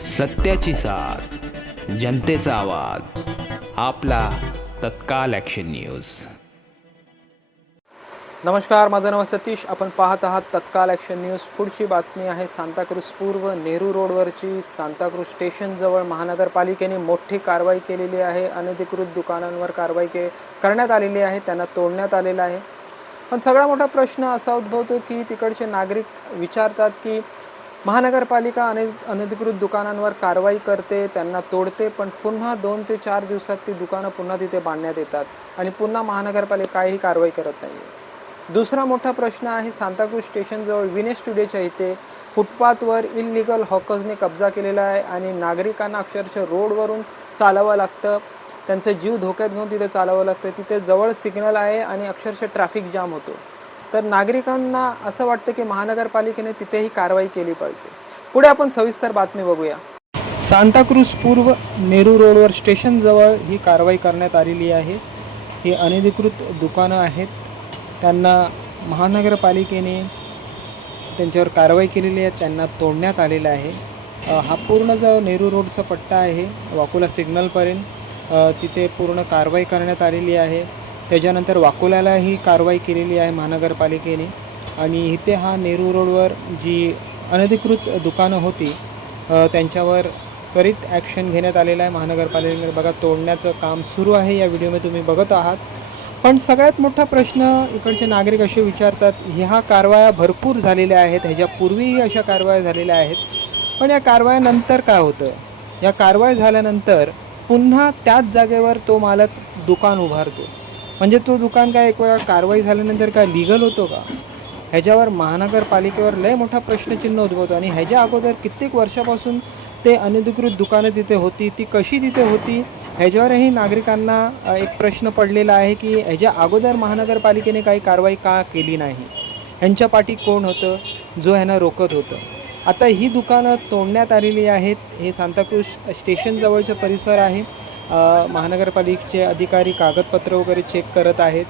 सत्याची साथ, जनतेचा आवाज, आपला तत्काल ॲक्शन न्यूज. नमस्कार, माझं नाव सतीश. आपण पाहत आहात तत्काल ॲक्शन न्यूज. पुढची बातमी आहे सांताक्रूज पूर्व नेहरू रोडवरची. सांताक्रूज स्टेशनजवळ महानगरपालिकेने मोठी कारवाई केलेली आहे. अनधिकृत दुकानांवर कारवाई करण्यात आलेली आहे, त्यांना तोडण्यात आलेलं आहे. पण सगळा मोठा प्रश्न असा उद्भवतो की तिकडचे नागरिक विचारतात की महानगरपालिका अनधिकृत दुकानांवर कारवाई करते, त्यांना तोडते, पण पुन्हा 2 ते 4 दिवसात ती दुकानं पुन्हा तिथे बांधण्यात येतात आणि पुन्हा महानगरपालिका काहीही कारवाई करत नाही. दुसरा मोठा प्रश्न आहे सांताक्रूज स्टेशनजवळ विनेश टुडेच्या इथे फुटपाथवर इल्लीगल हॉकर्सने कब्जा केलेला आहे आणि नागरिकांना अक्षरशः रोडवरून चालावं लागतं, त्यांचा जीव धोक्यात घेऊन तिथे चालावं लागतं. तिथे जवळ सिग्नल आहे आणि अक्षरशः ट्रॅफिक जाम होतो. तर नागरिकांना असं वाटतं की महानगरपालिकेने तिथेही कारवाई केली पाहिजे. पुढे आपण सविस्तर बातमी बघूया. सांताक्रूज पूर्व नेहरू रोडवर स्टेशनजवळ ही कारवाई करण्यात आलेली आहे. ही अनधिकृत दुकानं आहेत, त्यांना महानगरपालिकेने त्यांच्यावर कारवाई केलेली आहे, त्यांना तोडण्यात आलेलं आहे. हा पूर्ण जो नेहरू रोडचा पट्टा आहे वाकोला सिग्नलपर्यंत तिथे पूर्ण कारवाई करण्यात आलेली आहे. त्याच्यानंतर वाकोल्यालाही कारवाई केलेली आहे महानगरपालिकेने. आणि इथे हा नेहरू रोडवर जी अनधिकृत दुकानं होती त्यांच्यावर त्वरित ॲक्शन घेण्यात आलेलं आहे महानगरपालिकेने. बघा, तोडण्याचं काम सुरू आहे, या व्हिडिओमध्ये तुम्ही बघत आहात. पण सगळ्यात मोठा प्रश्न इकडचे नागरिक असे विचारतात, ह्या कारवाया भरपूर झालेल्या आहेत, ह्याच्यापूर्वीही अशा कारवाया झालेल्या आहेत, पण या कारवायानंतर काय होतं? या कारवाया झाल्यानंतर पुन्हा त्याच जागेवर तो मालक दुकान उभारतो. म्हणजे तो दुकान काय एक वेळा कारवाई झाल्यानंतर काय लिगल होतो का? ह्याच्यावर महानगरपालिकेवर लय मोठा प्रश्नचिन्ह उद्भवतो. आणि ह्याच्या अगोदर कित्येक वर्षापासून ते अनधिकृत दुकानं तिथे होती, ती कशी तिथे होती ह्याच्यावरही नागरिकांना एक प्रश्न पडलेला आहे की ह्याच्या अगोदर महानगरपालिकेने काही कारवाई का केली नाही? ह्यांच्या पाठी कोण होतं जो ह्यांना रोखत होतं? आता ही दुकानं तोडण्यात आलेली आहेत. हे सांताक्रूज स्टेशनजवळचं परिसर आहे. महानगरपालिकेचे अधिकारी कागदपत्र वगैरे चेक करत आहेत.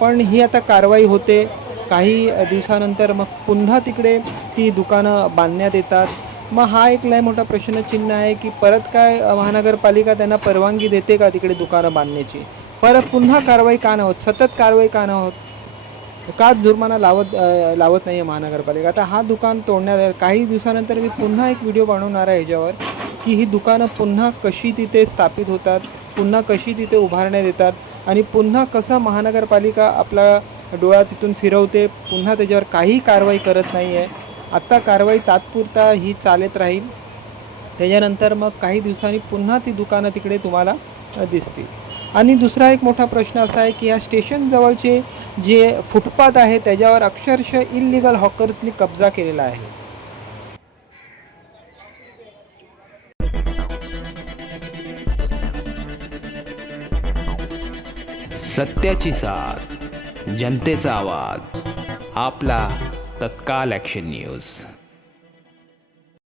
पण ही आता कारवाई होते. काही दिवसानंतर मग पुन्हा तिकडे ती दुकानं बांधण्यात येतात. मग हा एक लय मोठा प्रश्नचिन्ह आहे की परत काय महानगरपालिका त्यांना परवानगी देते का तिकडे दुकानं बांधण्याची? परत पुन्हा कारवाई का नाही होत? सतत कारवाई का नाही होत? का जुर्माना लावत नाही आहे महानगरपालिका? आता हा दुकान तोडण्यात काही दिवसानंतर मी पुन्हा एक व्हिडिओ बनवणार आहे ह्याच्यावर की ही दुकानं पुन्हा कशी तिथे स्थापित होतात, पुन्हा कशी तिथे उभारण्यात येतात आणि पुन्हा कसा महानगरपालिका आपला डोळा तिथून फिरवते, पुन्हा त्याच्यावर काही कारवाई करत नाही आहे. आत्ता कारवाई तात्पुरता ही चालत राहील, त्याच्यानंतर मग काही दिवसांनी पुन्हा ती दुकानं तिकडे तुम्हाला दिसतील. आणि दुसरा एक मोठा प्रश्न असा आहे की या स्टेशनजवळचे जे फुटपाथ आहे त्याच्यावर अक्षरशः इल्लीगल हॉकर्सनी कब्जा केलेला आहे. सत्याची साथ, जनतेचा आवाज, आपला तत्काल ॲक्शन न्यूज.